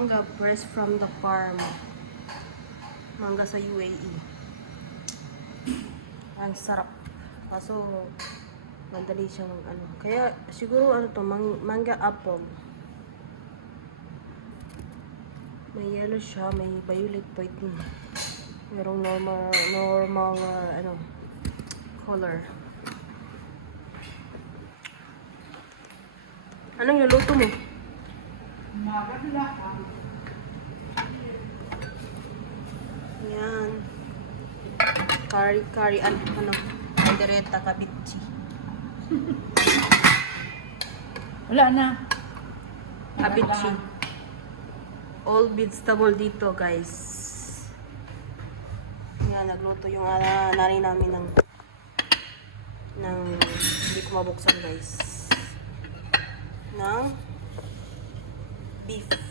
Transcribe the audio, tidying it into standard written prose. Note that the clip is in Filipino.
manga fresh from the farm. Manga sa UAE. Ang sarap. Kaso, madali siyang ano. Kaya, siguro ano to, manga apple. May yellow siya, may violet white din. Merong normal ano, color. Anong niluto mo? Yan. Curry, ano, kaldereta, kabitchi. Wala na. Kabitchi. All vegetable dito, guys. Yan, nagluto yung nanay namin ng hindi ko mabuksan, guys. Ng beef.